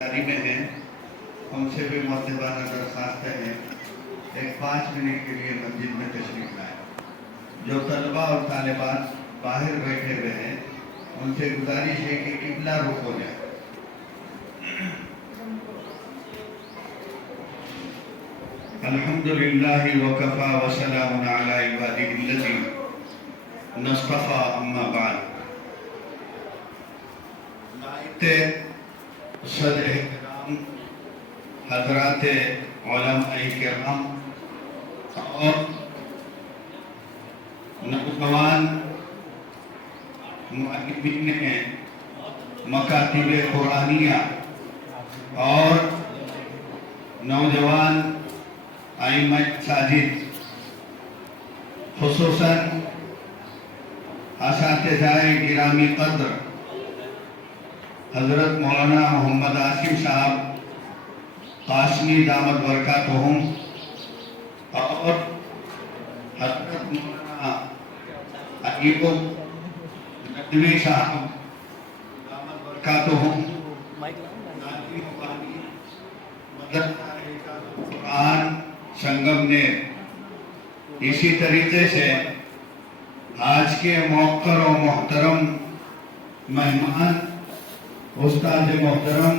جاری میں ہیں، ہم سے بھی مؤدبانہ درخواستیں ہیں، ایک 5 منٹ کے لیے مسجد میں تشریف لائیں۔ جو طلبہ اور طالبات باہر بیٹھے ہوئے ہیں ان سے گزارش ہے کہ قبلہ رخ ہو جائے۔ الحمدللہ وکفی وسلام علی عبادہ الذین اصطفی اما بعد۔ صدر احترام حضرات علماء کرام اور نوجوان معلمین مکاتب قرآنیہ اور نوجوان ائمہ مساجد، خصوصاً اساتذہ گرامی قدر حضرت مولانا محمد عاصم صاحب قاسمی دامت برکاتہم اور حضرت مولانا ایوب ندوی صاحب دامت برکاتہم، ناظم بانی مدرسہ قرآن سنگمنیر۔ اسی طریقے سے آج کے موقر و محترم مہمان استاد محترم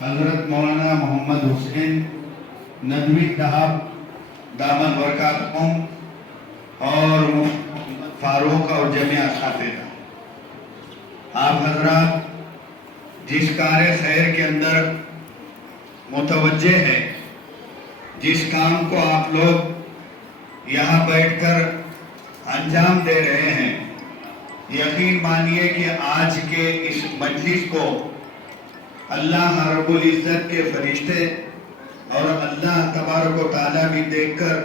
حضرت مولانا محمد حسین ندوی صاحب دامت برکاتہم اور محمد فاروق اور جميع اساتذہ، آپ حضرات جس کار خیر کے اندر متوجہ ہیں، جس کام کو آپ لوگ یہاں بیٹھ کر انجام دے رہے ہیں، یقین مانیے کہ آج کے اس مجلس کو اللہ رب العزت کے فرشتے اور اللہ تبارک و تعالیٰ بھی دیکھ کر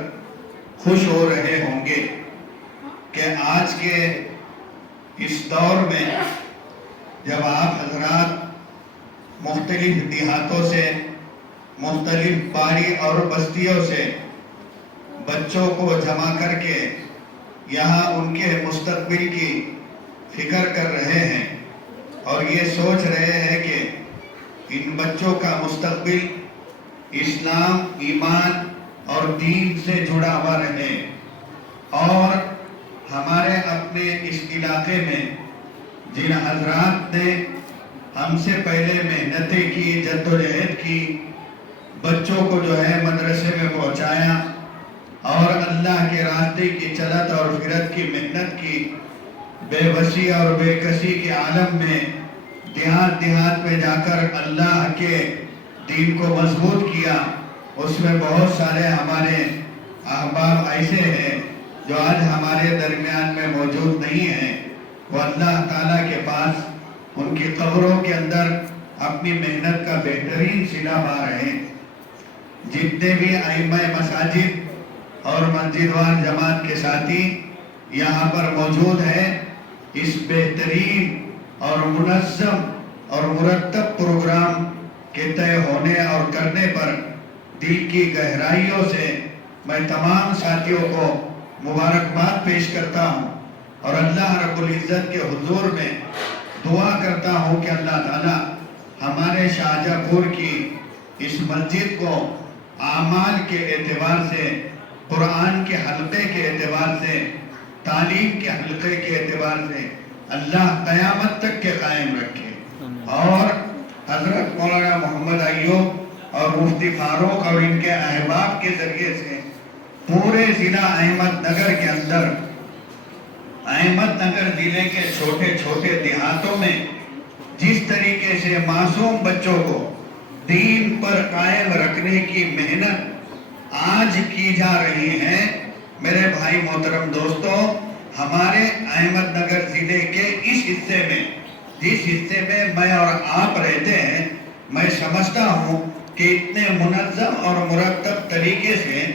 خوش ہو رہے ہوں گے کہ آج کے اس دور میں جب آپ حضرات مختلف دیہاتوں سے، مختلف باڑی اور بستیوں سے بچوں کو جمع کر کے یہاں ان کے مستقبل کی فکر کر رہے ہیں اور یہ سوچ رہے ہیں کہ ان بچوں کا مستقبل اسلام، ایمان اور دین سے جڑا ہوا رہے، اور ہمارے اپنے اس علاقے میں جن حضرات نے ہم سے پہلے محنتیں کی، جدوجہد کی، بچوں کو جو ہے مدرسے میں پہنچایا اور اللہ کے راستے کی چلت اور فرت کی محنت کی، بے بسی اور بے کسی کے عالم میں دیہات دیہات میں جا کر اللہ کے دین کو مضبوط کیا۔ اس میں بہت سارے ہمارے احباب ایسے ہیں جو آج ہمارے درمیان میں موجود نہیں ہیں، وہ اللہ تعالیٰ کے پاس ان کی قبروں کے اندر اپنی محنت کا بہترین صلہ پا رہے ہیں۔ جتنے بھی ائمہ مساجد اور مسجد وار جماعت کے ساتھی یہاں پر موجود ہیں، اس بہترین اور منظم اور مرتب پروگرام کے طے ہونے اور کرنے پر دل کی گہرائیوں سے میں تمام ساتھیوں کو مبارکباد پیش کرتا ہوں اور اللہ رب العزت کے حضور میں دعا کرتا ہوں کہ اللہ تعالیٰ ہمارے شاہجہاں پور کی اس مسجد کو اعمال کے اعتبار سے، قرآن کے حلقے کے اعتبار سے، تعلیم کے حلقے کے اعتبار سے اللہ قیامت تک کے قائم رکھے، اور حضرت مولانا محمد ایوب اور مفتی فاروق اور ان کے احباب کے ذریعے سے پورے ضلع احمد نگر کے اندر، احمد نگر ضلع کے چھوٹے چھوٹے دیہاتوں میں جس طریقے سے معصوم بچوں کو دین پر قائم رکھنے کی محنت آج کی جا رہی ہے، میرے بھائی محترم دوستو، ہمارے احمد نگر ضلع کے اس حصے میں، جس حصے میں میں اور آپ رہتے ہیں، میں سمجھتا ہوں کہ اتنے منظم اور مرتب طریقے سے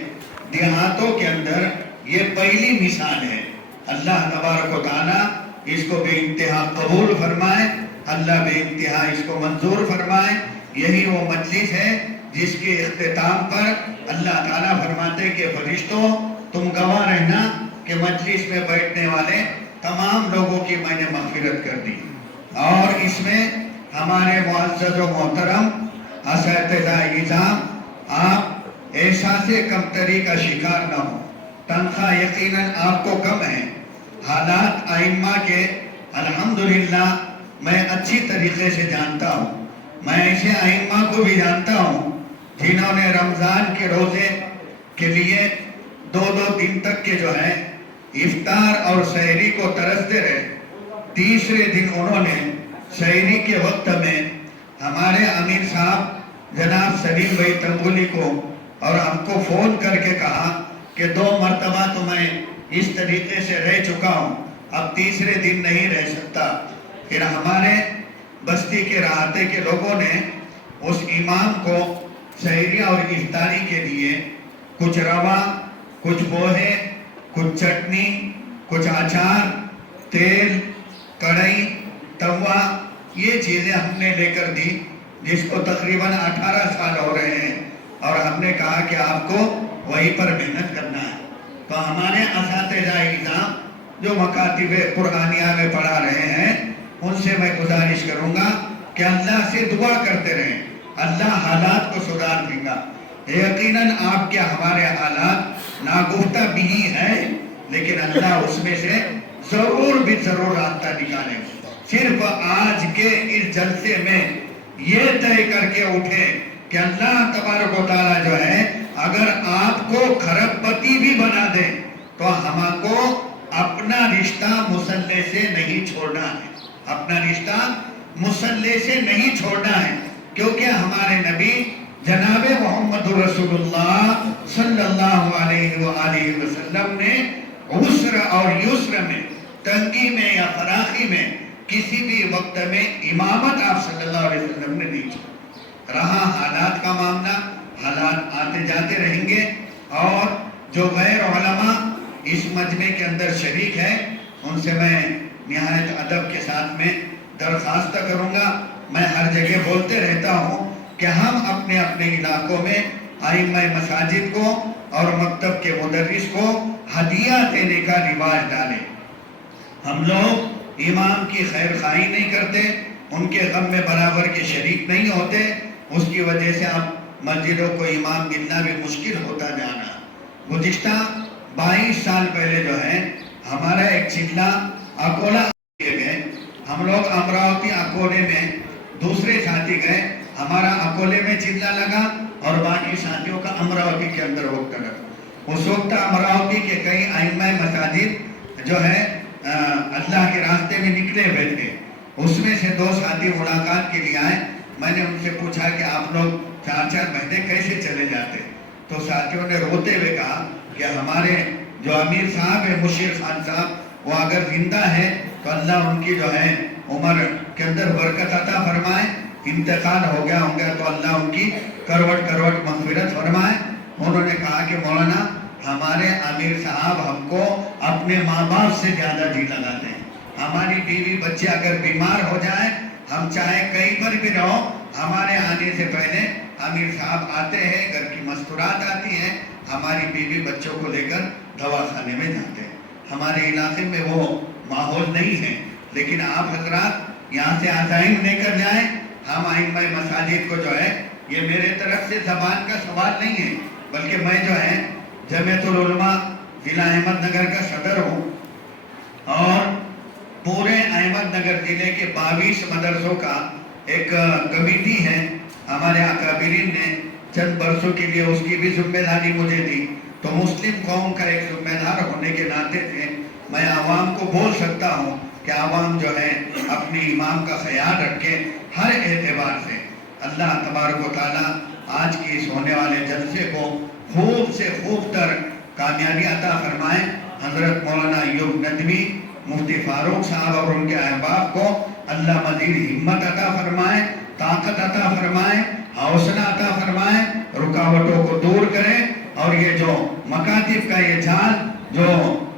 دیہاتوں کے اندر یہ پہلی مثال ہے۔ اللہ تبارک و تعالیٰ اس کو بے انتہا قبول فرمائے، اللہ بے انتہا اس کو منظور فرمائے۔ یہی وہ مجلس ہے جس کے اختتام پر اللہ تعالیٰ فرماتے کہ فرشتوں تم گواہ رہنا کہ مجلس میں بیٹھنے والے تمام لوگوں کی میں نے مغفرت کر دی، اور اس میں ہمارے معزز و محترم اساتذہ نظام، آپ احساس کمتری کا شکار نہ ہو۔ تنخواہ یقیناً آپ کو کم ہے، حالات ائمہ کے الحمدللہ میں اچھی طریقے سے جانتا ہوں۔ میں ایسے ائمہ کو بھی جانتا ہوں جنہوں نے رمضان کے روزے کے لیے 2 دن تک کے جو ہے افطار اور سحری کو ترستے رہے۔ تیسرے دن انہوں نے سحری کے وقت میں ہمارے امیر صاحب جناب سلیم بھائی تنگولی کو اور ہم کو فون کر کے کہا کہ 2 مرتبہ تو میں اس طریقے سے رہ چکا ہوں، اب تیسرے دن نہیں رہ سکتا۔ پھر ہمارے بستی کے رہاتے کے لوگوں نے اس امام کو سحری اور افطاری کے لیے کچھ روا، کچھ پوہے، کچھ چٹنی، کچھ اچار، تیل، کڑھائی، توا، یہ چیزیں ہم نے لے کر دی، جس کو تقریباً 18 سال ہو رہے ہیں، اور ہم نے کہا کہ آپ کو وہیں پر محنت کرنا ہے۔ تو ہمارے اساتذہ نظام جو مکاتب قرآنیہ میں پڑھا رہے ہیں، ان سے میں گزارش کروں گا کہ اللہ سے دعا کرتے رہیں، اللہ حالات کو سدھار دے گا۔ یقیناً آپ کے ہمارے حالات ناگفتہ بھی ہیں، لیکن اللہ اس میں سے ضرور بھی ضرور راستہ نکالے۔ صرف آج کے اس جلسے میں یہ طے کر کے اٹھے کہ اللہ تبارک و تعالیٰ جو ہے اگر آپ کو کھرب پتی بھی بنا دے تو ہم کو اپنا رشتہ مصلی سے نہیں چھوڑنا ہے، اپنا رشتہ مصلی سے نہیں چھوڑنا ہے، کیونکہ ہمارے نبی جناب محمد رسول اللہ صلی اللہ علیہ وآلہ وسلم نے عسر اور یسر میں، تنگی میں یا فراخی میں، کسی بھی وقت میں امامت آپ صلی اللہ علیہ وسلم نے نہیں چھوڑی۔ رہا حالات کا معاملہ، حالات آتے جاتے رہیں گے، اور جو غیر علماء اس مجمع کے اندر شریک ہے ان سے میں نہایت ادب کے ساتھ میں درخواست کروں گا۔ میں ہر جگہ بولتے رہتا ہوں کہ ہم اپنے اپنے علاقوں میں ائمہ مساجد کو اور مکتب کے مدرس کو ہدیہ دینے کا رواج ڈالیں۔ ہم لوگ امام کی خیر خواہی نہیں کرتے، ان کے غم میں برابر کے شریک نہیں ہوتے، اس کی وجہ سے اب مسجدوں کو امام ملنا بھی مشکل ہوتا جانا۔ گزشتہ 22 سال پہلے جو ہے ہمارا ایک چلہ اکولا گئے، ہم لوگ امراوتی اکولے میں دوسرے ساتھی گئے، ہمارا اکولے میں چلہ لگا اور باقی ساتھیوں کا امراوتی کے اندر وقت لگا۔ اس وقت امراوتی کے کئی ائمہ مساجد جو ہے اللہ کے راستے میں نکلے ہوئے تھے، اس میں سے 2 ساتھی ملاقات کے لیے آئے۔ میں نے ان سے پوچھا کہ آپ لوگ 4 مہینے کیسے چلے جاتے؟ تو ساتھیوں نے روتے ہوئے کہا کہ ہمارے جو امیر صاحب ہے مشیر خان صاحب، وہ اگر زندہ ہے تو اللہ ان کی جو ہے عمر کے اندر برکت عطا فرمائے، انتقال ہو گیا ہوں گا تو اللہ ان کی کروٹ کروٹ مغفرت فرمائے۔ انہوں نے کہا کہ مولانا ہمارے امیر صاحب ہم کو اپنے ماں باپ سے زیادہ جی لگاتے ہیں، ہماری بیوی بچے اگر بیمار ہو جائیں، ہم چاہے کہیں پر بھی رہو، ہمارے آنے سے پہلے امیر صاحب آتے ہیں، گھر کی مستورات آتی ہیں، ہماری بیوی بچوں کو لے کر دواخانے میں جاتے ہیں۔ ہمارے علاقے میں وہ ماحول نہیں ہے، لیکن آپ حضرات یہاں سے عزائم لے کر جائیں۔ ہم ائمہ مساجد کو جو ہے، یہ میرے طرف سے زبان کا سوال نہیں ہے، بلکہ میں جو ہے جمعیت العلماء ضلع احمد نگر کا صدر ہوں، اور پورے احمد نگر ضلع کے 22 مدرسوں کا ایک کمیٹی ہے، ہمارے اکابرین نے چند برسوں کے لیے اس کی بھی ذمہ داری مجھے دی، تو مسلم قوم کا ایک ذمہ دار ہونے کے ناطے سے میں عوام کو بول سکتا ہوں کہ عوام جو ہے اپنی امام کا خیال رکھے ہر اعتبار سے۔ اللہ تبارک و تعالیٰ آج کی اس ہونے والے جلسے کو خوب سے خوب تر کامیابی عطا فرمائے۔ حضرت مولانا ایوب ندوی، مفتی فاروق صاحب اور ان کے احباب کو اللہ مزید ہمت عطا فرمائے، طاقت عطا فرمائے، حوصلہ عطا فرمائے، رکاوٹوں کو دور کرے، اور یہ جو مکاتب کا یہ جال جو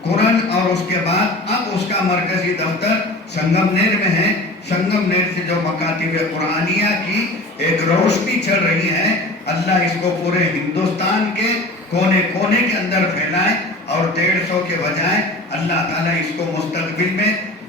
قرآن اور اس کے بعد اب اس کا مرکزی دفتر سنگم نیر میں ہے، سنگم نیر سے جو مکاتب قرآنیہ کی ایک روشنی چل رہی ہے، اللہ اس کو پورے ہندوستان کے کونے کونے کے اندر پھیلائے، اور 150 کے بجائے اللہ تعالیٰ اس کو مستقبل میں